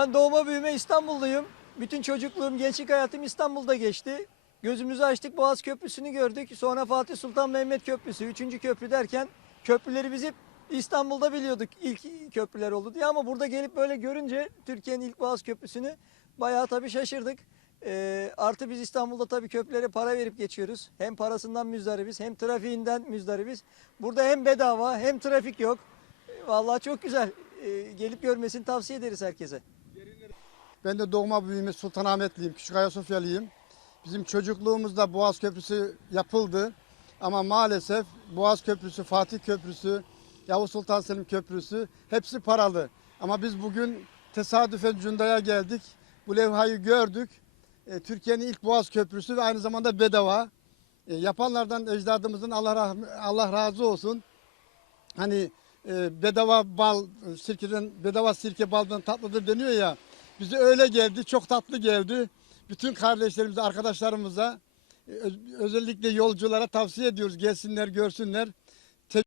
Ben doğma büyüme İstanbulluyum. Bütün çocukluğum, gençlik hayatım İstanbul'da geçti. Gözümüzü açtık Boğaz Köprüsü'nü gördük. Sonra Fatih Sultan Mehmet Köprüsü, 3. köprü derken köprüleri biz hep İstanbul'da biliyorduk ilk köprüler oldu diye. Ama burada gelip böyle görünce Türkiye'nin ilk Boğaz Köprüsü'nü bayağı tabii şaşırdık. Ee, artı biz İstanbul'da tabii köprülere para verip geçiyoruz. Hem parasından müzdaribiz hem trafiğinden müzdaribiz. Burada hem bedava hem trafik yok. Ee, Vallahi çok güzel. Ee, gelip görmesini tavsiye ederiz herkese. Ben de doğma büyüme Sultanahmetliyim, Küçük Ayasofyalıyım. Bizim çocukluğumuzda Boğaz Köprüsü yapıldı. Ama maalesef Boğaz Köprüsü, Fatih Köprüsü, Yavuz Sultan Selim Köprüsü hepsi paralı. Ama biz bugün tesadüfen Cunda'ya geldik. Bu levhayı gördük. E, Türkiye'nin ilk Boğaz Köprüsü ve aynı zamanda bedava. E, yapanlardan ecdadımızın Allah rahmi- Allah razı olsun. Hani e, bedava bal sirkeden bedava sirke baldan tatlıdır deniyor ya. Bize öyle geldi, çok tatlı geldi. Bütün kardeşlerimize, arkadaşlarımıza, öz- özellikle yolculara tavsiye ediyoruz. Gelsinler, görsünler.